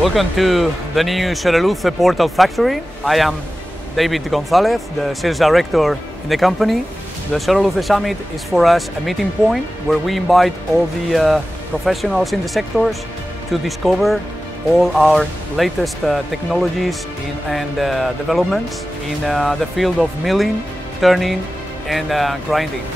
Welcome to the new SORALUCE Portal Factory. I am David Gonzalez, the Sales Director in the company. The SORALUCE Summit is for us a meeting point where we invite all the professionals in the sectors to discover all our latest technologies and developments in the field of milling, turning and grinding.